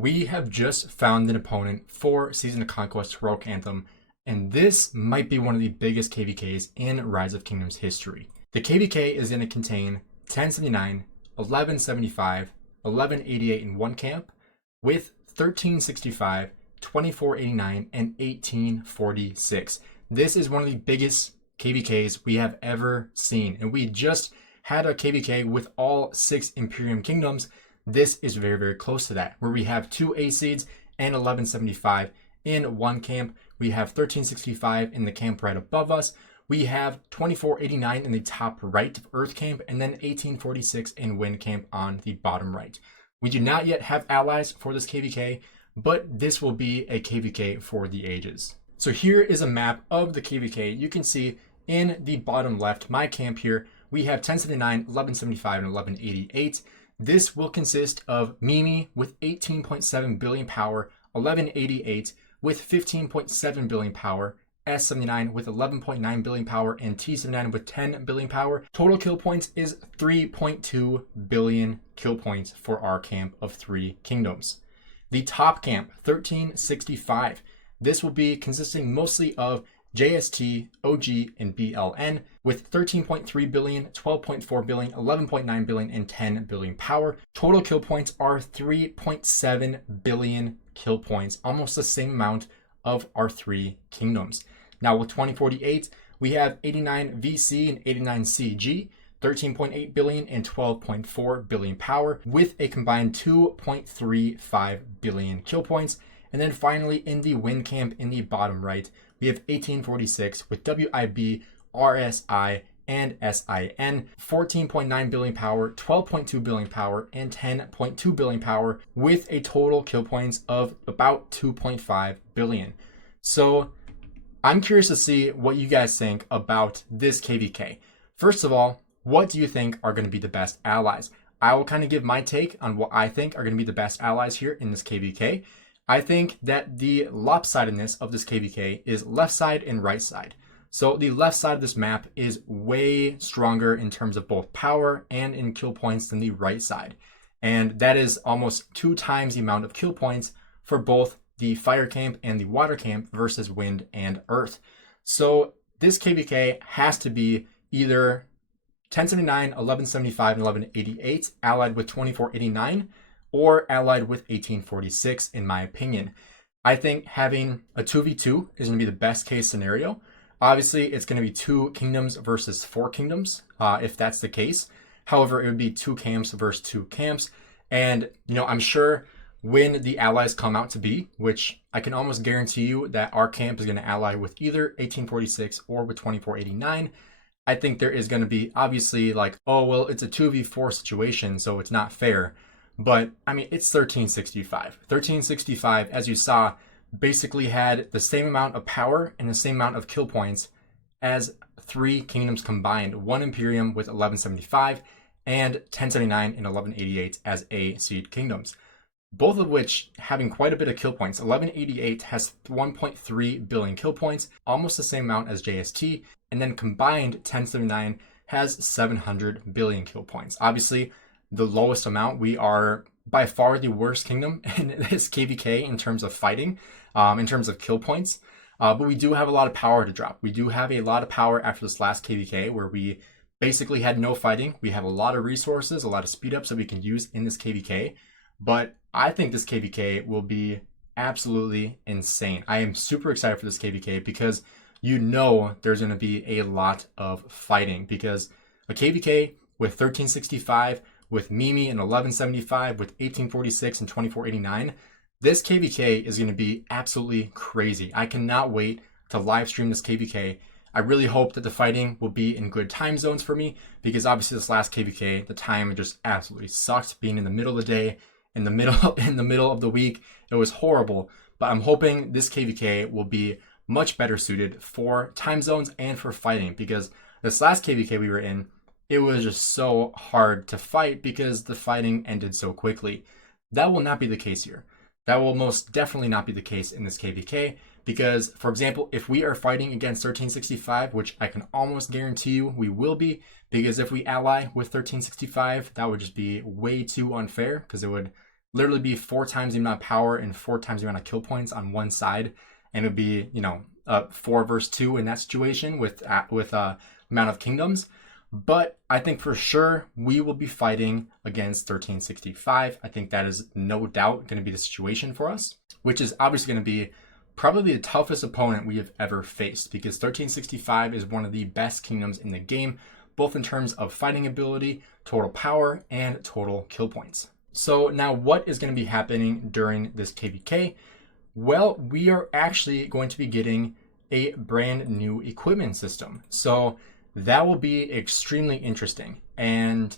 We have just found an opponent for Season of Conquest Heroic Anthem, and this might be one of the biggest KVKs in Rise of Kingdoms history. The KVK is going to contain 1079, 1175, 1188 in one camp, with 1365, 2489, and 1846. This is one of the biggest KVKs we have ever seen, and we just had a KVK with all 6 Imperium Kingdoms. This is very, very close to that, where we have 2 A seeds and 1175 in one camp. We have 1365 in the camp right above us. We have 2489 in the top right of Earth camp, and then 1846 in Wind camp on the bottom right. We do not yet have allies for this KVK, but this will be a KVK for the ages. So here is a map of the KVK. You can see in the bottom left, my camp here, we have 1079, 1175, and 1188. This will consist of Mimi with 18.7 billion power, 1188 with 15.7 billion power, S79 with 11.9 billion power, and T79 with 10 billion power. Total kill points is 3.2 billion kill points for our camp of 3 kingdoms. The top camp, 1365. This will be consisting mostly of JST, OG, and BLN with 13.3 billion, 12.4 billion, 11.9 billion, and 10 billion power. Total kill points are 3.7 billion kill points, almost the same amount of our 3 kingdoms. Now with 2048, we have 89 VC and 89 CG, 13.8 billion and 12.4 billion power with a combined 2.35 billion kill points. And then finally in the Wind camp in the bottom right, we have 1846 with WIB, RSI, and SIN, 14.9 billion power, 12.2 billion power, and 10.2 billion power with a total kill points of about 2.5 billion. So I'm curious to see what you guys think about this KVK. First of all, what do you think are going to be the best allies? I will kind of give my take on what I think are going to be the best allies here in this KVK. I think that the lopsidedness of this KVK is left side and right side. So the left side of this map is way stronger in terms of both power and in kill points than the right side. And that is almost 2 times the amount of kill points for both the fire camp and the water camp versus wind and earth. So this KVK has to be either 1079, 1175, and 1188 allied with 2489, or allied with 1846, in my opinion. I think having a 2v2 is going to be the best case scenario. Obviously, it's going to be 2 kingdoms versus 4 kingdoms, if that's the case. However, it would be 2 camps versus 2 camps. And, I'm sure when the allies come out to be, which I can almost guarantee you that our camp is going to ally with either 1846 or with 2489, I think there is going to be obviously like, oh, well, it's a 2v4 situation, so it's not fair. But I mean, it's 1365. 1365, as you saw, basically had the same amount of power and the same amount of kill points as 3 kingdoms combined, 1 Imperium with 1175 and 1079 and 1188 as A seed kingdoms. Both of which having quite a bit of kill points. 1188 has 1.3 billion kill points, almost the same amount as JST, and then combined 1079 has 700 billion kill points. Obviously, the lowest amount, we are by far the worst kingdom in this KVK in terms of fighting, in terms of kill points. But we do have a lot of power to drop. We do have a lot of power after this last KVK where we basically had no fighting. We have a lot of resources, a lot of speed ups that we can use in this KVK. But I think this KVK will be absolutely insane. I am super excited for this KVK because there's going to be a lot of fighting, because a KVK with 1365, with Mimi and 1175, with 1846 and 2489, this KVK is going to be absolutely crazy. I cannot wait to live stream this KVK. I really hope that the fighting will be in good time zones for me, because obviously this last KVK, the time just absolutely sucked, being in the middle of the day, in the middle of the week. It was horrible, but I'm hoping this KVK will be much better suited for time zones and for fighting, because this last KVK we were in, it was just so hard to fight because the fighting ended so quickly. That will not be the case here. That will most definitely not be the case in this KVK, because, for example, if we are fighting against 1365, which I can almost guarantee you we will be, because if we ally with 1365, that would just be way too unfair, because it would literally be 4 times the amount of power and 4 times the amount of kill points on one side, and it would be, 4 versus 2 in that situation with amount of kingdoms. But I think for sure we will be fighting against 1365. I think that is no doubt going to be the situation for us, which is obviously going to be probably the toughest opponent we have ever faced, because 1365 is one of the best kingdoms in the game, both in terms of fighting ability, total power, and total kill points. So now what is going to be happening during this KVK? Well, we are actually going to be getting a brand new equipment system. So that will be extremely interesting. And,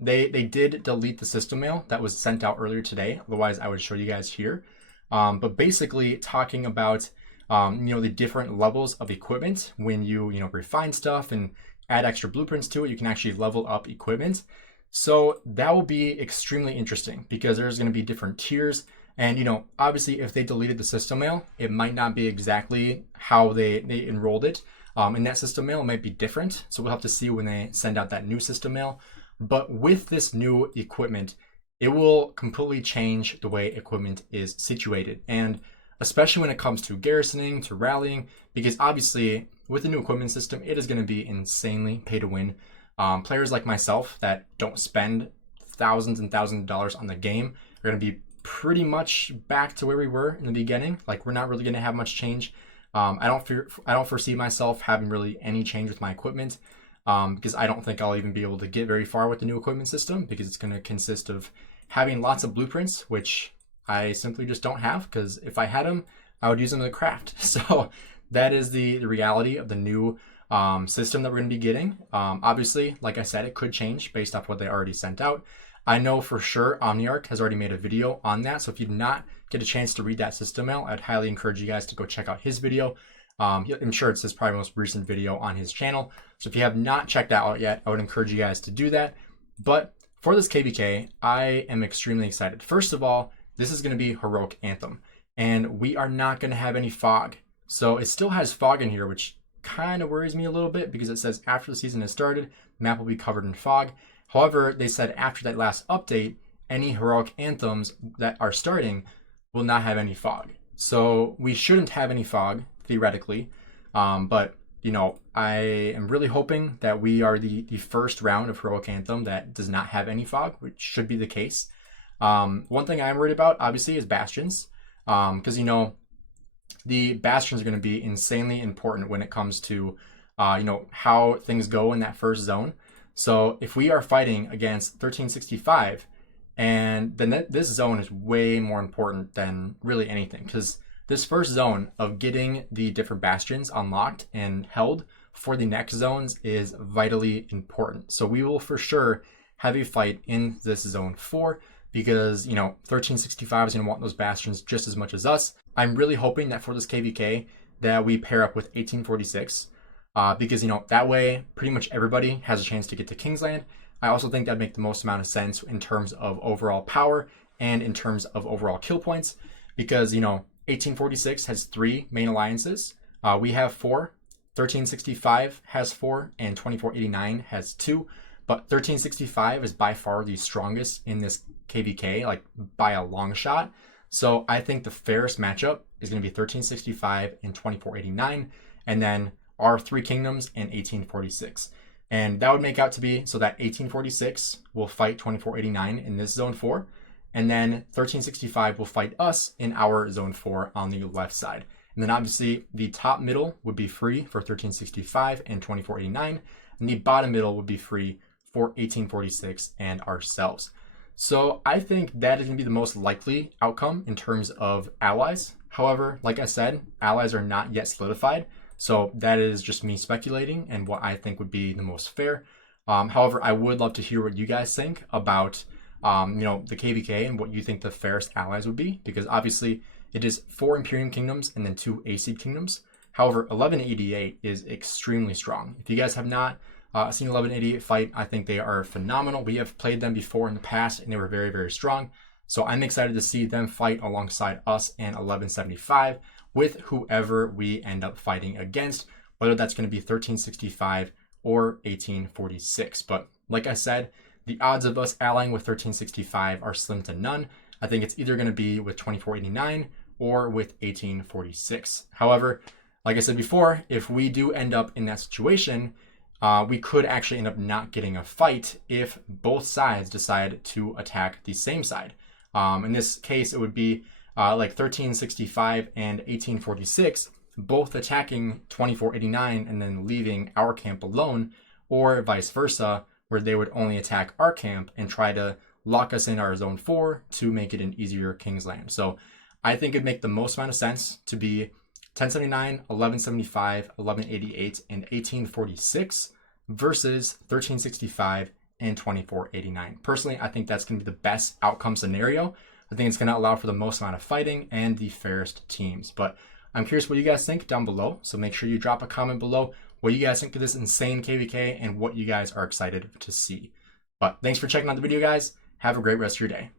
they did delete the system mail that was sent out earlier today. Otherwise, I would show you guys here. But basically talking about, the different levels of equipment. When you, refine stuff and add extra blueprints to it, you can actually level up equipment. So that will be extremely interesting, because there's going to be different tiers. And, obviously if they deleted the system mail, it might not be exactly how they enrolled it. In that system mail, it might be different. So we'll have to see when they send out that new system mail. But with this new equipment, it will completely change the way equipment is situated. And especially when it comes to garrisoning, to rallying, because obviously with the new equipment system, it is going to be insanely pay to win. Players like myself that don't spend thousands and thousands of dollars on the game are going to be pretty much back to where we were in the beginning. Like, we're not really going to have much change. I don't foresee myself having really any change with my equipment, because I don't think I'll even be able to get very far with the new equipment system, because it's going to consist of having lots of blueprints, which I simply just don't have, because if I had them, I would use them to craft. So that is the reality of the new system that we're going to be getting. Obviously, like I said, it could change based off what they already sent out. I know for sure OmniArc has already made a video on that. So if you did not get a chance to read that system mail, I'd highly encourage you guys to go check out his video. I'm sure it's his probably most recent video on his channel. So if you have not checked that out yet, I would encourage you guys to do that. But for this KVK, I am extremely excited. First of all, this is going to be Heroic Anthem, and we are not going to have any fog. So it still has fog in here, which kind of worries me a little bit, because it says after the season has started, the map will be covered in fog. However, they said after that last update, any Heroic Anthems that are starting will not have any fog. So we shouldn't have any fog, theoretically. But, I am really hoping that we are the first round of Heroic Anthem that does not have any fog, which should be the case. One thing I'm worried about, obviously, is Bastions. Because, the Bastions are going to be insanely important when it comes to, how things go in that first zone. So if we are fighting against 1365, and then this zone is way more important than really anything, because this first zone of getting the different bastions unlocked and held for the next zones is vitally important. So we will for sure have a fight in this zone 4, because 1365 is going to want those bastions just as much as us. I'm really hoping that for this KVK that we pair up with 1846. Because, that way pretty much everybody has a chance to get to Kingsland. I also think that'd make the most amount of sense in terms of overall power and in terms of overall kill points, because, 1846 has 3 main alliances. We have 4. 1365 has 4, and 2489 has 2. But 1365 is by far the strongest in this KVK, like by a long shot. So I think the fairest matchup is going to be 1365 and 2489. And then our 3 kingdoms in 1846. And that would make out to be so that 1846 will fight 2489 in this zone 4. And then 1365 will fight us in our zone 4 on the left side. And then obviously the top middle would be free for 1365 and 2489. And the bottom middle would be free for 1846 and ourselves. So I think that is going to be the most likely outcome in terms of allies. However, like I said, allies are not yet solidified. So that is just me speculating and what I think would be the most fair. However, I would love to hear what you guys think about, the KVK and what you think the fairest allies would be, because obviously it is 4 Imperium kingdoms and then 2 AC kingdoms. However, 1188 is extremely strong. If you guys have not seen 1188 fight, I think they are phenomenal. We have played them before in the past and they were very, very strong. So I'm excited to see them fight alongside us and 1175 with whoever we end up fighting against, whether that's going to be 1365 or 1846. But like I said, the odds of us allying with 1365 are slim to none. I think it's either going to be with 2489 or with 1846. However, like I said before, if we do end up in that situation, we could actually end up not getting a fight if both sides decide to attack the same side. In this case, it would be like 1365 and 1846, both attacking 2489 and then leaving our camp alone, or vice versa, where they would only attack our camp and try to lock us in our zone 4 to make it an easier King's Land. So I think it'd make the most amount of sense to be 1079, 1175, 1188, and 1846 versus 1365 and 2489. Personally, I think that's going to be the best outcome scenario. I think it's going to allow for the most amount of fighting and the fairest teams. But I'm curious what you guys think down below. So make sure you drop a comment below what you guys think of this insane KVK and what you guys are excited to see. But thanks for checking out the video, guys. Have a great rest of your day.